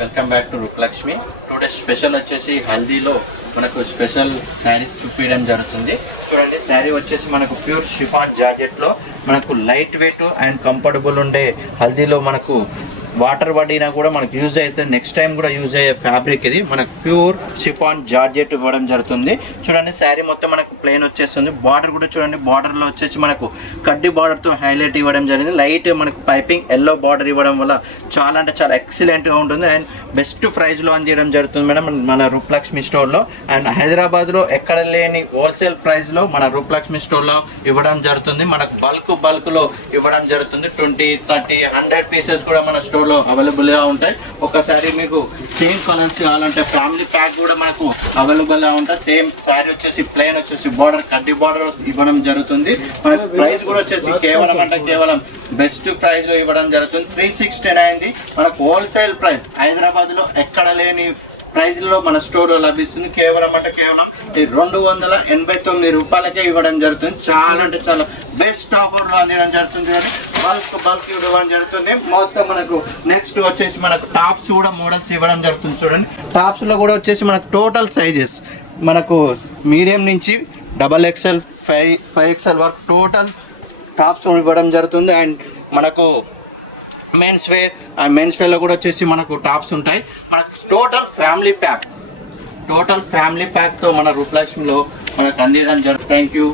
Welcome back to Rupalakshmi. Today special వచ్చేసి హల్దీలో మనకు special saris చూపించడం జరుగుతుంది. చూడండి, శారీ వచ్చేసి మనకు ప్యూర్ షిఫాన్ జార్జెట్లో మనకు లైట్ వెయిట్ అండ్ కంఫర్టబుల్ ఉండే హల్దీలో మనకు వాటర్ పడినా కూడా మనకు యూజ్ అవుతుంది. నెక్స్ట్ టైం కూడా యూజ్ అయ్యే ఫ్యాబ్రిక్ ఇది. మనకు ప్యూర్ షిఫాన్ జార్జెట్ ఇవ్వడం జరుగుతుంది. చూడండి, శారీ మొత్తం మనకు ప్లెయిన్ వచ్చేస్తుంది. బార్డర్ కూడా చూడండి, బార్డర్లో వచ్చేసి మనకు కడ్డీ బార్డర్తో హైలైట్ ఇవ్వడం జరిగింది. లైట్ మనకు పైపింగ్ ఎల్లో బార్డర్ ఇవ్వడం వల్ల చాలా అంటే చాలా ఎక్సలెంట్గా ఉంటుంది అండ్ బెస్ట్ ప్రైస్లో అందించడం జరుగుతుంది మేడం మన రూపలక్ష్మి స్టోర్లో. అండ్ హైదరాబాద్లో ఎక్కడ లేని హోల్సేల్ ప్రైస్లో మన రూపలక్ష్మి స్టోర్లో ఇవ్వడం జరుగుతుంది. మనకు బల్క్లో ఇవ్వడం జరుగుతుంది. 20, 30, 100 పీసెస్ కూడా మన స్టోర్ లో అవైలబుల్ గా ఉంటాయి. ఒకసారి మీకు సేమ్ కలర్స్ కావాలంటే ఫ్యామిలీ ప్యాక్ కూడా మనకు అవైలబుల్ గా ఉంటాయి. సేమ్ శారీ వచ్చేసి ప్లెయిన్ వచ్చేసి బార్డర్ కడ్డీ బార్డర్ ఇవ్వడం జరుగుతుంది. మనకు ప్రైస్ కూడా వచ్చేసి కేవలం బెస్ట్ ప్రైస్ లో ఇవ్వడం జరుగుతుంది. 369 మనకు హోల్సేల్ ప్రైస్ హైదరాబాద్ లో ఎక్కడ లేని ప్రైజ్ లో మన స్టోర్ లో లభిస్తుంది. కేవలం 289 రూపాయలకే ఇవ్వడం జరుగుతుంది. చాలా అంటే చాలా బెస్ట్ ఆఫర్ లో అందించడం జరుగుతుంది. బల్క్ ఇవ్వడం జరుగుతుంది. మొత్తం మనకు నెక్స్ట్ వచ్చేసి మనకు టాప్స్ కూడా మోడల్స్ ఇవ్వడం జరుగుతుంది. చూడండి, టాప్స్ లో కూడా వచ్చేసి మనకు టోటల్ సైజెస్ మనకు మీడియం నుంచి XXL 5XL వరకు టోటల్ టాప్స్ ఇవ్వడం జరుగుతుంది. అండ్ మనకు మెన్స్ వేర్లో కూడా వచ్చేసి మనకు టాప్స్ ఉంటాయి. మనకు టోటల్ ఫ్యామిలీ ప్యాక్తో మన రూపలక్ష్మిలో మనకు అందించడం జరుగుతుంది. Thank you.